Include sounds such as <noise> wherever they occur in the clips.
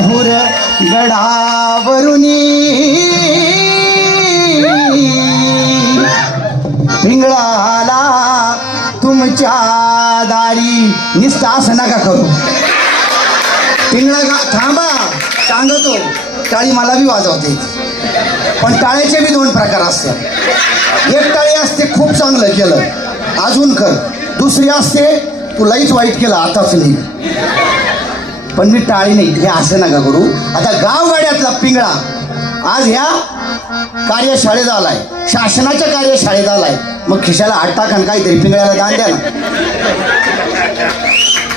माहूर गडावरुनी. पिंगळाला तुमच्या दारी निस्ता असं नका करू. पिंगळा गा थांबा सांगतो. टाळी मला बी वाजवते. पण टाळ्याचे बी दोन प्रकार असतात. एक टाळी असते खूप चांगलं केलं. अजून कर. दुसरी असते तू लईच वाईट केलं आताच नाही पण मी टाळी नाही. हे असं नका करू. आता गावगाड्यातला पिंगळा. आज ह्या कार्यशाळेत आलाय. शासनाच्या कार्यशाळेत आलाय. मग खिशाला हात टाका काहीतरी पिंगळ्याला दान द्या ना.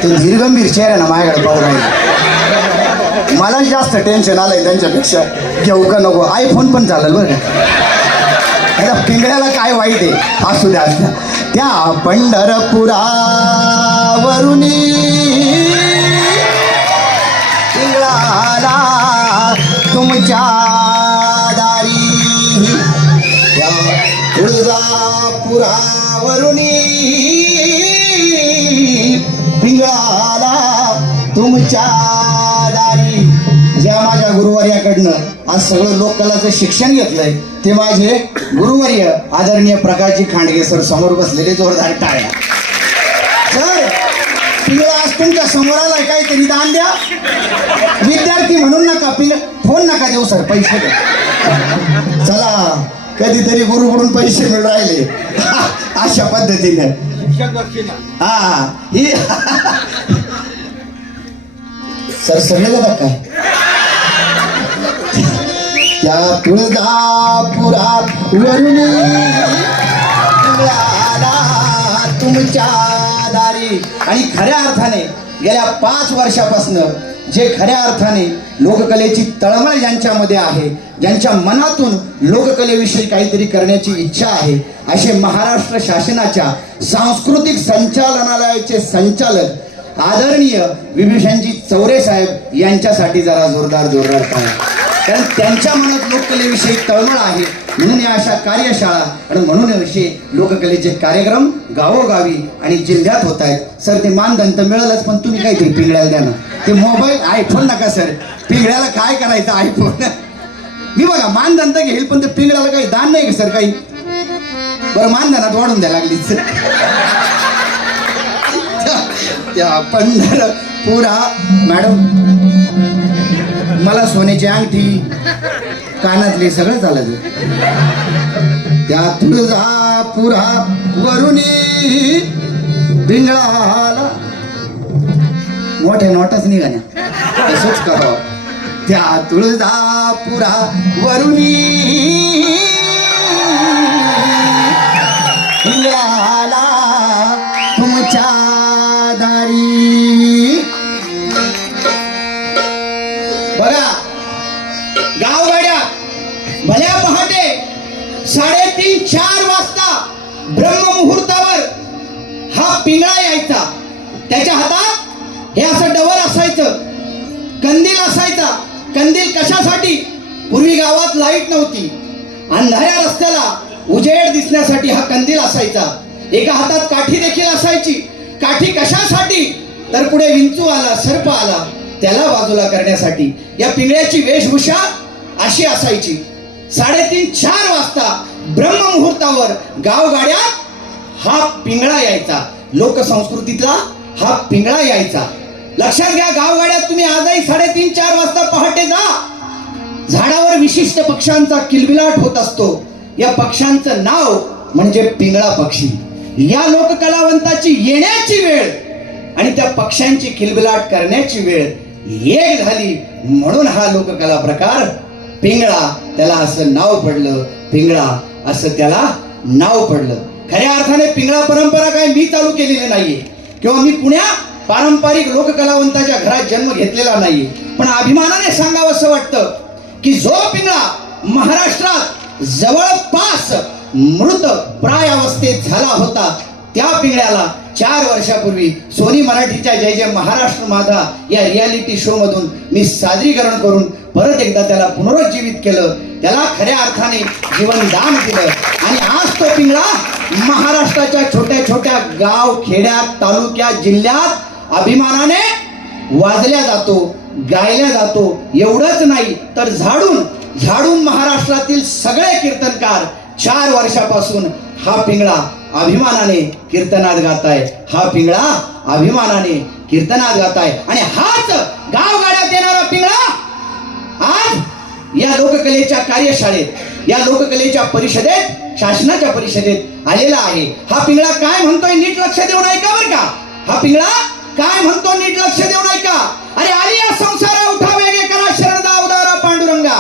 ते धीरगंभीर चेहरा ना माझ्याकडे पाहू राहिले. मला जास्त टेन्शन आलंय त्यांच्यापेक्षा. घेऊ का नको? आयफोन पण चालेल बरं का? आता पिंगळ्याला काय वाईट आहे? असू द्या असू त्या पंढरपुरावरुनी आला तुमच्या दारी. या तुळजापुरावरुनी पिंगळाला तुमच्या दारी. ज्या माझ्या गुरुवर्याकडनं आज सगळं लोककलाचं शिक्षण घेतलंय ते माझे गुरुवर्य आदरणीय प्रकाशजी खांडगे सर समोर बसलेले जोरदार टाळ्या. सर पिंगळा आज तुमच्या समोराला काहीतरी दान द्या. म्हणून नका पिंग फोन नका देऊ सर पैसे दे चला कधीतरी गुरुकडून पैसे मिळून राहिले. <laughs> अशा पद्धतीने. हा ही. <laughs> सर सगळे जातात काय त्या तुळजापुरात वरून तुमच्या दारी. आणि खऱ्या अर्थाने गेल्या पाच वर्षापासून जे खऱ्या अर्थाने लोककलेची तळमळ ज्यांच्यामध्ये आहे ज्यांच्या मनातून लोककलेविषयी काहीतरी करण्याची इच्छा आहे असे महाराष्ट्र शासनाच्या सांस्कृतिक संचालनालयाचे संचालक आदरणीय विभीषणजी चौरे साहेब यांच्यासाठी जरा जोरदार जोरदार कारण त्यांच्या मनात लोककलेविषयी तळमळ आहे. म्हणून या अशा कार्यशाळा आणि म्हणून असे लोककलेचे कार्यक्रम गावोगावी आणि जिल्ह्यात होत आहेत. सर ते मानधन तर मिळालंच पण तुम्ही काहीतरी पिंगळ्याला द्या ना. ते मोबाईल आयफोन नका सर. पिंगळ्याला काय करायचं आयफोन मी बघा मानधन तर घेईल पण ते पिंगळ्याला काही दान नाही का सर काही? बरं मानधनात वाढून द्या सर. त्या पंढरपुरा मॅडम. मला सोन्याची अंगठी कानातले सगळं चालत. त्या तुळजापुरा वरुणी पिंगळाला मोठ्या नोटाच निघाल्या. तसंच करावं. त्या तुळजापुरा पुरा पिंगळाला दिसण्यासाठी पूर्वी गावात लाइट नव्हती. अंधाऱ्या रस्त्याला उजेड दिसण्यासाठी हा कंदील असायचा. एका हातात काठी देखील असायची. काठी कशासाठी? तर पुढे विंचू आला सर्प आला त्याला बाजूला करण्यासाठी. या पिंगळ्याची वेशभूषा अशी असायची. साडेतीन चार वाजता ब्रह्म ब्रह्ममुहूर्तावर गावगाड्यात हा पिंगळा यायचा. लोकसंस्कृतीतला हा पिंगळा यायचा. लक्षात घ्या गावगाड्यात तुम्ही आजही साडेतीन चार वाजता पहाटे जा. झाडावर विशिष्ट पक्ष्यांचा किलबिलाट होत असतो. या पक्ष्यांचं नाव म्हणजे पिंगळा पक्षी. या लोककलावंताची येण्याची वेळ आणि त्या पक्ष्यांची किलबिलाट करण्याची वेळ एक झाली म्हणून हा लोककला प्रकार पिंगळा त्याला असं नाव पडलं. पिंगळा असं त्याला नाव पडलं. खऱ्या अर्थाने पिंगळा परंपरा काय मी चालू केलेली नाहीये. किंवा मी पुण्या पारंपरिक लोककलावंताच्या घरात जन्म घेतलेला नाहीये. पण अभिमानाने सांगावं वाटतं की जो पिंगळा महाराष्ट्रात जवळपास मृत प्राय अवस्थेत झाला होता. त्या पिंगळ्याला चार वर्षापूर्वी सोनी मराठीच्या जय जय महाराष्ट्र माझा या रियालिटी शो मधून मी सादरीकरण करून परत एकदा त्याला पुनरुज्जीवित केलं. त्याला खऱ्या अर्थाने जीवन दान दिलं. आणि आज तो पिंगळा महाराष्ट्राच्या छोट्या छोट्या गाव खेड्यात तालुक्यात जिल्ह्यात अभिमानाने वाजल्या जातो. गायला जातो. एवढंच नाही तर झाडून झाडून महाराष्ट्रातील सगळे कीर्तनकार चार वर्षापासून हा पिंगळा अभिमानाने कीर्तनात गाताय. हा पिंगळा अभिमानाने कीर्तनात गाताय. आणि हाच गावगाड्यात येणारा पिंगळा आज या लोककलेच्या कार्यशाळेत या लोककलेच्या परिषदेत शासनाच्या परिषदेत आलेला आहे. हा पिंगळा काय म्हणतोय नीट लक्ष देऊन ऐका बरं का. हा पिंगळा काय म्हणतो नीट लक्ष देऊन ऐका अरे आलिया संसार संसारा उठा वेगे करा शरणदा उदारा पांडुरंगा.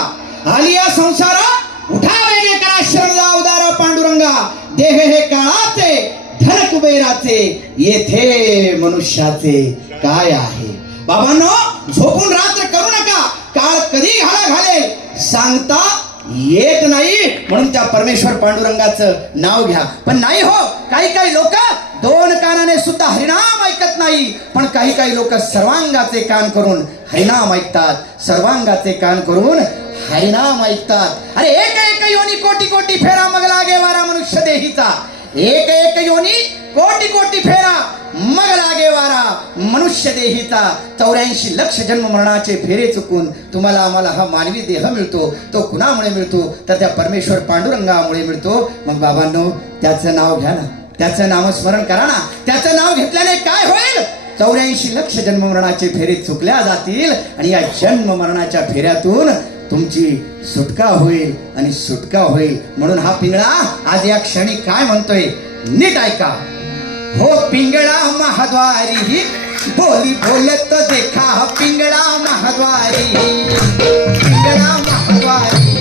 आलिया संसार संसारा उठा वेगे करा शरणदा उदारा पांडुरंगा. देह हे काळाचे धन कुबेराचे येथे मनुष्याचे काय आहे? बाबांनो झोपून रात्र करू नका. काळ कधी घाला घालेल. सांगता येत नाही म्हणून त्या परमेश्वर पांडुरंगाचं नाव घ्या. पण नाही हो काही काही लोक दोन कानाने सुद्धा हरिनाम ऐकत नाही. पण काही काही लोक सर्वांगाचे कान करून हरिनाम ऐकतात. सर्वांगाचे कान करून हरिनाम ऐकतात. अरे एक एक योनी कोटी कोटी फेरा मग लागे वारा मनुष्य देहीचा. एक एक योनी कोटी कोटी फेरा मग लागे वारा मनुष्य देहीचा चौऱ्याऐंशी लक्ष जन्म मरणाचे फेरे चुकून तुम्हाला आम्हाला हा मानवी देह मिळतो तो कुणामुळे मिळतो? तर त्या परमेश्वर पांडुरंगामुळे मिळतो. मग बाबांनो त्याचं नाव घ्या ना. त्याचं नामस्मरण करा ना. त्याचं नाव घेतल्याने काय होईल? चौऱ्याऐंशी लक्ष जन्म मरणाचे फेरे चुकल्या जातील आणि या जन्म मरणाच्या फेऱ्यातून तुमची सुटका होईल आणि सुटका होईल. म्हणून हा पिंगळा आज या क्षणी काय म्हणतोय? नीट ऐका. हो पिंगळा महाद्वारी. बोली बोलत देखा पिंगळा महाद्वारी. पिंगळा महाद्वारी.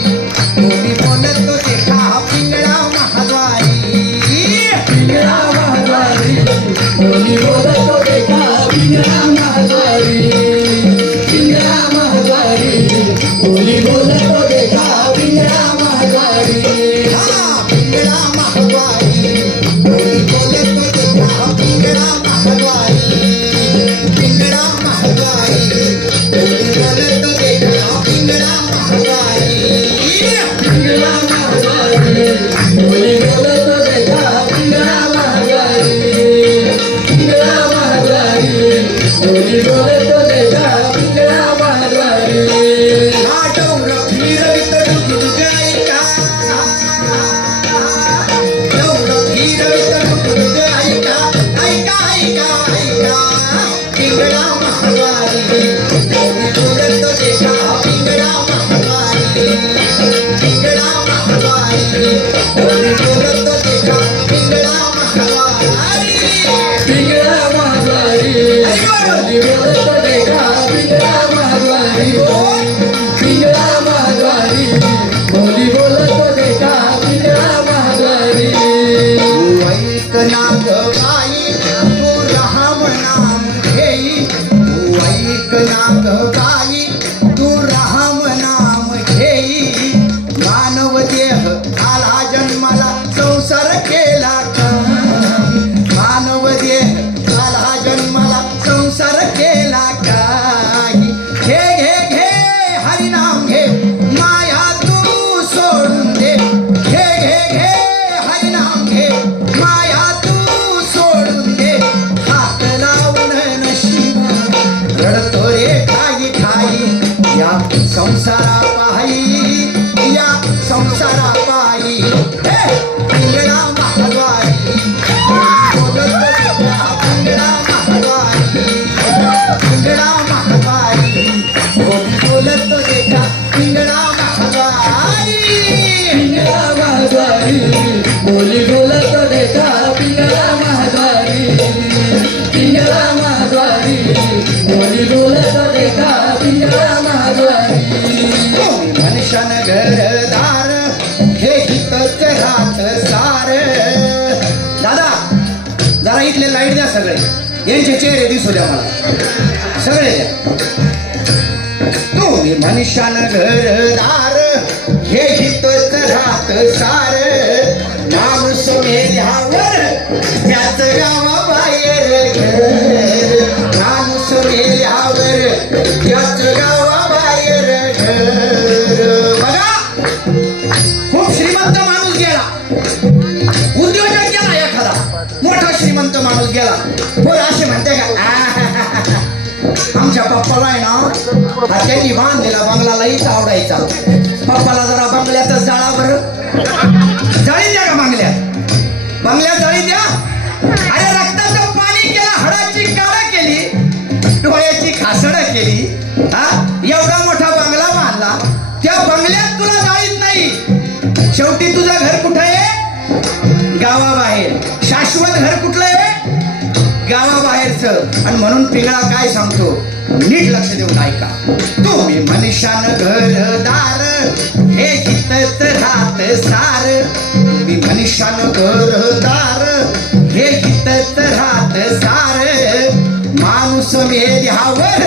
तुम्ही घरदार हे हितच राहत सार नाम सोमेल्यावर त्याच गावाबाहेर घर. नाम सोमेल्यावर त्याच गावाबाहेर घर. बघा खूप श्रीमंत माणूस गेला. उद्योजक गेला एखादा. मोठा श्रीमंत माणूस गेला. आमच्या पप्पाला आहे ना हा त्यांनी बांधलेला बंगला लईच आवडायचा. पप्पाला जरा बंगल्यातच जाळ गावाबाहेरचं आणि म्हणून पिंगळा काय सांगतो? नीट लक्ष देऊन ऐका. तुम्ही मनुष्यान घरदार हे हितच राहत सार. तुम्ही मनुष्यान घरदार हे हितच राहत सार. माणूस मेध्यावर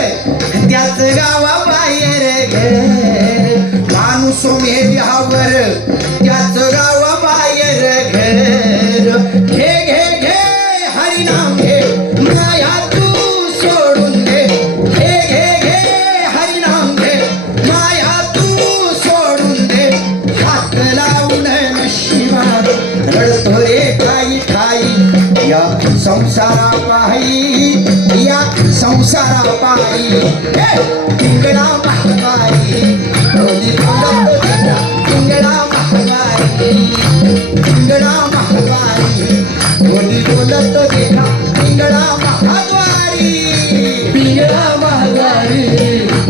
त्याच गावा बाहेर माणूस मेध्यावर त्याच गाव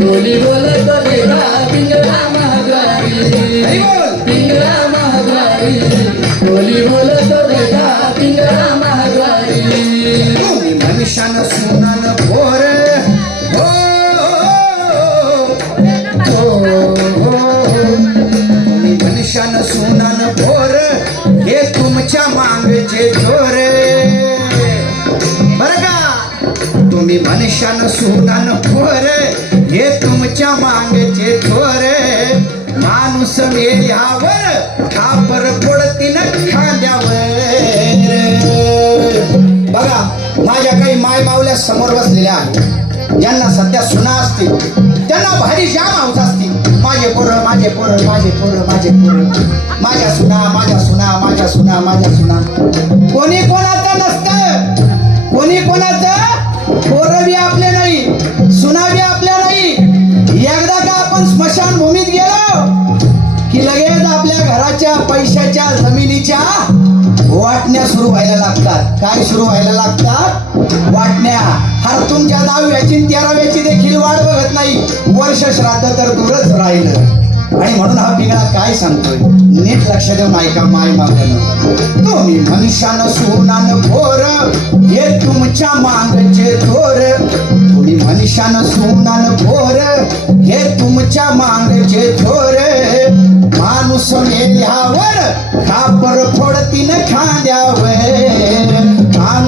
बोली बोलत देखा पिंगळा महागारी मनुष्यानं सुनन पोर हे तुमच्या मांगचे चोर माणूस मेल्यावर खापर पडतीन खांद्यावर. बघा माझ्या काही माय मावल्या समोर बसलेल्या आहेत. ज्यांना सध्या सुना असतील त्यांना भारी जाम हौस असतील. माझे पोरं माझे पोरं माझे पोरं माझे पोरं. माझ्या सुना माझ्या सुना माझ्या सुना माझ्या सुना. कोणी कोणाचं नसतं? कोणी कोणाचं? पोर जमिनीच्या वाटण्या सुरू व्हायला लागतात. काय सुरू व्हायला लागतात? वाटण्या. हर तुमच्या दहाव्याची तेराव्याची देखील वाट बघत नाही. वर्ष श्राद्ध तर दूरच राहिलं. आणि म्हणून हा पिंगळा काय सांगतोय? नीट लक्ष देऊन ऐका माय मागणं तुम्ही मनुष्यानं सुनान भोर हे तुमच्या मागचे थोर. तुम्ही मनुष्यानं सुनान भोर हे तुमच्या मागचे थोर.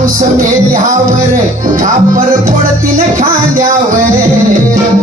माणूस मेल्यावर खापर फोडतीन खांद्यावर.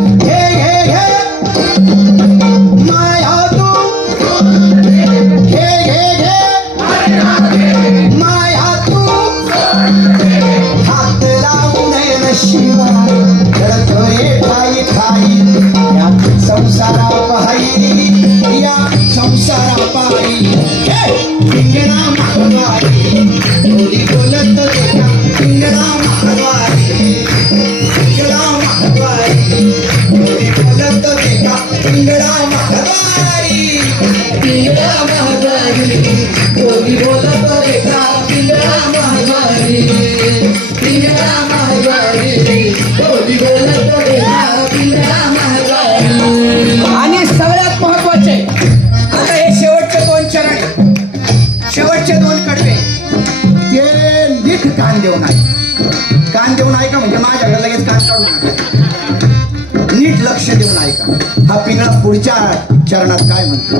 चरणात काय म्हणतो?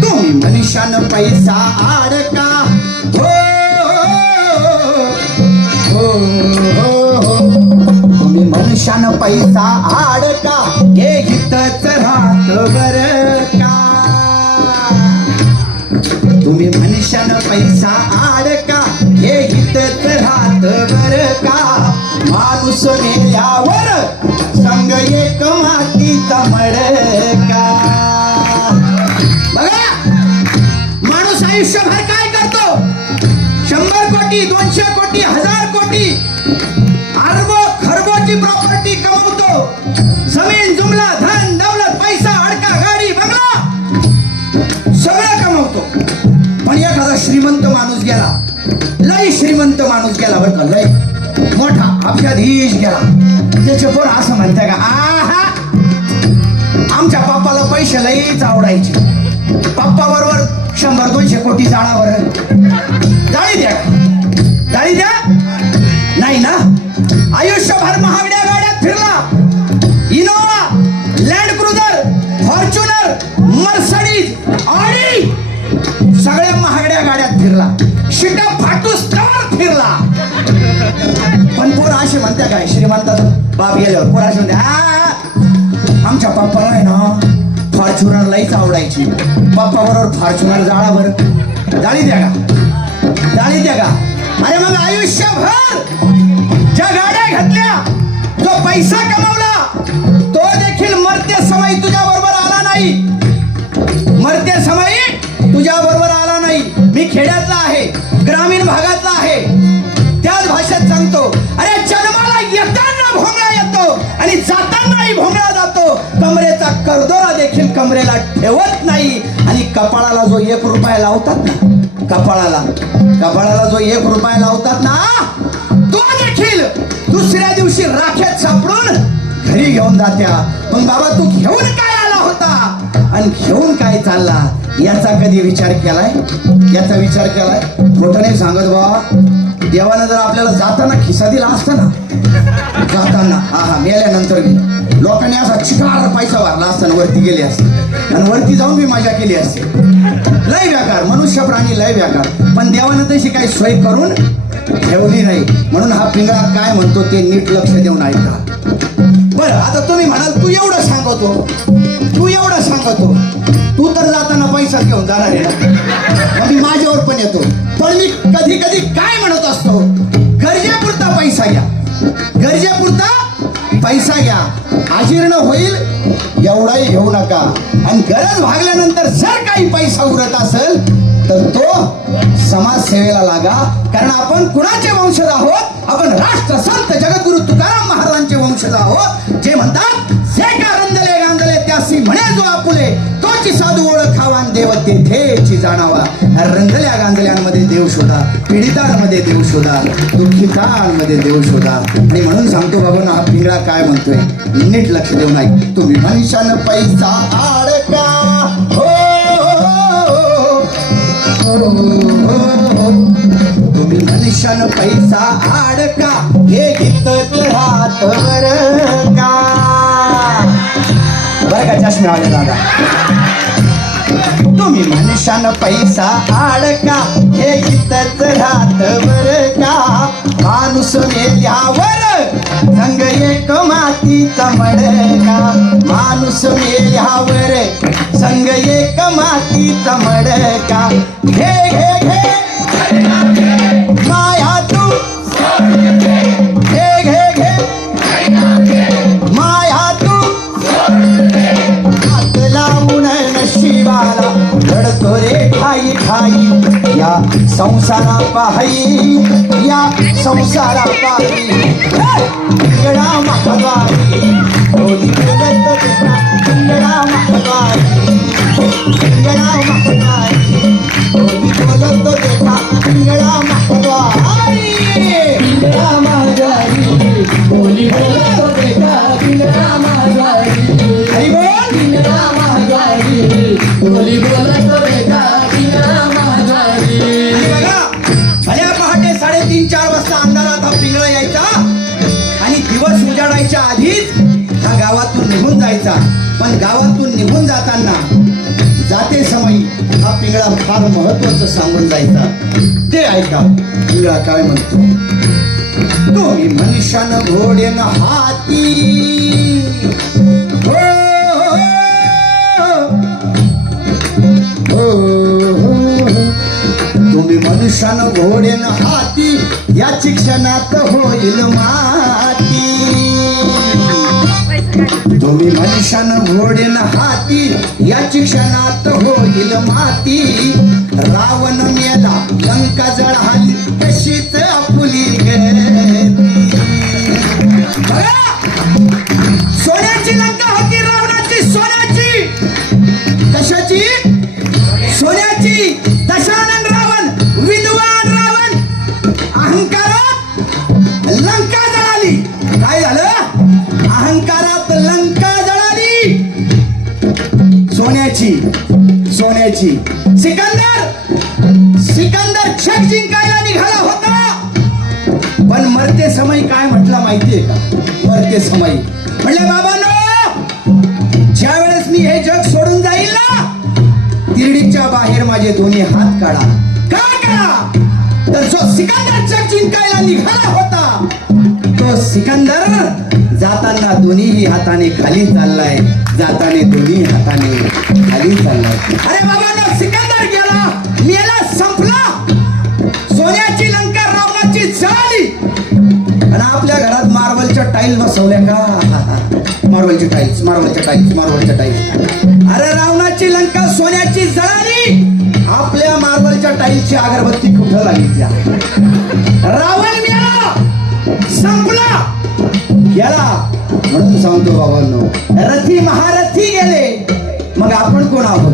तुम्ही मनुष्यानं पैसा आडका हो हो हो हो. तुम्ही मनुष्यानं पैसा आडका. हे हितच राहत बर का? तुम्ही मनुष्यानं पैसा आडका. हे हितच राहत बर का? माणूस मेल्यावर संग एक मातीचा मडका. आयुष्यभर काय करतो? शंभर कोटी दोनशे कोटी हजार कोटी अरबो खरबोची प्रॉपर्टी कमवतो. जमीन जुमला धन दौलत पैसा अडका गाडी बंगला सगळं कमवतो. पण एखादा श्रीमंत माणूस गेला लय श्रीमंत माणूस गेला बरं का लय मोठा अब्जाधीश गेला. त्याचे पोर असं म्हणते का आहा आमच्या बापाला पैसे लईच आवडायचे. पप्पा बरोबर शंभर दोनशे कोटी जाळा जाळी द्या. जाळी द्या. नाही ना? आयुष्यभर महागड्या गाड्यात फिरला. Innova Land Cruiser Fortuner Mercedes आणि सगळ्या महागड्या गाड्यात फिरला. शिटा फाटूस तवर फिरला. पण पोरं अशी म्हणत्या काय? श्रीमंत बाप गेल्यावर पोरं असे म्हणते आमच्या पप्पाला आहे ना फॉर्च्युनर लईच आवडायची. पप्पा बरोबर फॉर्च्युनर जाळा बरं जाळी द्या का जाळी द्या का अरे मग आयुष्यभर ज्या गाड्या घातल्या जो पैसा कमावला तो देखील मरते समय तुझ्या बरोबर आला नाही. मरते समय तुझ्या बरोबर आला नाही. मी खेड्यातला आहे ग्रामीण भागातला आहे. त्याच भाषेत सांगतो अरे जन्माला येताना भोंगळा येतो आणि जातानाही भोंगळा जातो. कमरेचा कर्दो कमरेला ठेवत नाही. आणि कपाळाला जो एक रुपया लावतात ना कपाळाला कपाळाला जो एक रुपया लावतात ना तो देखील दुसऱ्या दिवशी राखेत सापडून घरी घेऊन जात्या. पण बाबा तू घेऊन काय आला होता? आणि घेऊन काय चालला? याचा कधी विचार केलाय? याचा विचार केलाय? खोटं नाही सांगत बाबा देवानं जर आपल्याला जाताना खिसा दिला असता ना असताना वरती गेले असते. आणि वरती जाऊन मी मजा केली असते. लय व्याकार. मनुष्य प्राणी लय व्याकार. पण देवानं तशी काही सोय करून ठेवली नाही. म्हणून हा पिंगळा काय म्हणतो ते नीट लक्ष देऊन ऐका. बरं आता तुम्ही म्हणाल तू एवढं सांगतो. तू एवढं सांगतो. तू तर जाताना पैसा घेऊन जाणार आहे मी माझ्यावर पण येतो. पण मी कधी कधी काय म्हणत असतो? गरजेपुरता पैसा घ्या. गरजेपुरता पैसा घ्या. आजीर्ण होईल एवढाही घेऊ नका. आणि गरज भागल्यानंतर जर काही पैसा उरत असेल तर तो समाजसेवेला लागा. कारण आपण कुणाचे वंशज आहोत? आपण राष्ट्रसंत जगद्गुरु तुकाराम महाराजांचे वंशज आहोत. जे म्हणतात जाणावा. रंगल्या गांजल्यांमध्ये देव शोधा पीडितांमध्ये देव शोधा दुःखितांमध्ये देव शोधा. आणि म्हणून सांगतो बाबा हा पिंगळा काय म्हणतोय? नीट लक्ष देऊ नाही तुम्ही मनुष्यानं पैसा आडका. हो, हो, हो, हो, तुम्ही मनुष्यानं पैसा आडका. हे गीत हात का? बरं का दादा? तुम्ही मनुष्यानं पैसा आडका हे गीतच राहत बर का? माणूस मेल्यावर संग एक मातीचा मडका माणूस मेल्यावर संग एक मातीचा मडका घे घे घे संसारा पाही या संसारा पाही पिंगळा महाद्वारी होली बोलत तुका पिंगळा महाद्वारी पिंगळा महाद्वारी होली बोलत तुका पिंगळा महाद्वारी पिंगळा महाद्वारी बोली बोलतो बेटा पिंगळा महाद्वारी हरी बोल पिंगळा महाद्वारी बोली फार महत्वाचं सांगून जायचा. ते ऐका तुला काय म्हणतो? तुम्ही मनुष्यानं घोडेन हाती. हो, हो, हो. तुम्ही मनुष्यानं घोडेन हाती या शिक्षणात होईल माती. तुम्ही मनशान घोडेन हाती याची क्षणात होईल माती. रावण मेला लंका जळाली तशीच आपुली सोन्याची लंका होती रावणाची सोन्याची! कशाची? करायची. सिकंदर सिकंदर जग जिंकायला निघाला होता. पण मरते समय काय म्हटला माहितीये का? मरते समय. म्हणले बाबा नो ज्या वेळेस मी हे जग सोडून जाईल ना तिरडीच्या बाहेर माझे दोन्ही हात काढा. का काढा? तर जो सिकंदर जग जिंकायला निघाला होता तो सिकंदर जाताना दोन्हीही हाताने खाली चाललाय. जाताने दोन्ही हाताने खाली चाललाय. अरे बाबा आपल्या घरात मार्बलच्या टाईल बसवल्या का? मार्बलच्या टाईल्स मार्बलच्या टाईल्स मार्बलच्या टाईल्स अरे रावणाची लंका सोन्याची जळाली आपल्या मार्बलच्या टाईल्सची अगरबत्ती कुठं लागली त्या? रावण मेला! संपला! गेला! म्हणून सांगतो बाबांनो रथी महारथी गेले. मग आपण कोण आहोत?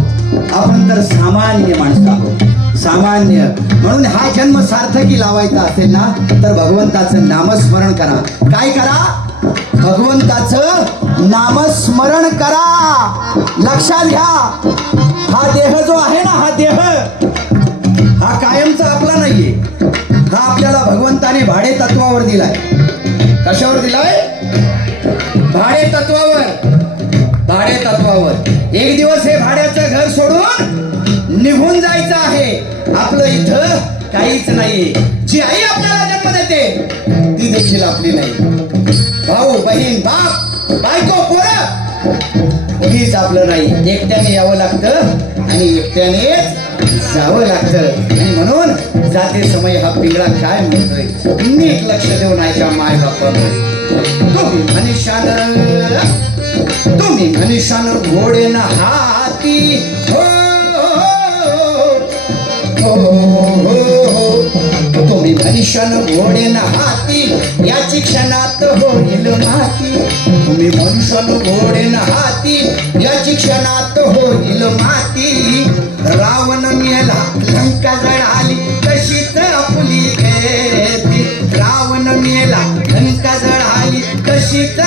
आपण तर सामान्य माणसं आहोत. सामान्य. म्हणून हा जन्म सार्थकी लावायचा असेल ना तर भगवंताचं नामस्मरण करा. काय करा? भगवंताचं नामस्मरण करा. लक्षात घ्या. हा देह जो आहे ना हा देह हा कायमचा आपला नाहीये. हा आपल्याला भगवंताने भाडे तत्वावर दिलाय. कशावर दिलाय? भाडे तत्वावर. भाडे तत्वावर. एक दिवस हे भाड्याचं घर सोडून निघून जायचं आहे. आपलं इथं काहीच नाही जी आई आपल्याला जन्म देते ती देखील आपली नाही. भाऊ बहीण बाप बायको पोर हीच आपलं नाही. एकट्याने यावं लागतं आणि एकट्यानेच जावं लागतं. आणि म्हणून जाते समय हा पिंगळा काय म्हणतोय? नीट लक्ष देऊन ऐका माय बाप. तुम्ही मनुष्यानं तुम्ही मनुष्यानं घोडे ना हाती हो, हो, हो. तुम्ही मनुष्यानं घोडे ना हाती याची क्षणात होईल माती. तुम्ही मनुष्यानं घोडे ना हाती याची क्षणात होईल माती. रावण मेला लंका जळाली तशीच आपली रावण मेला लंका जळाली तशीच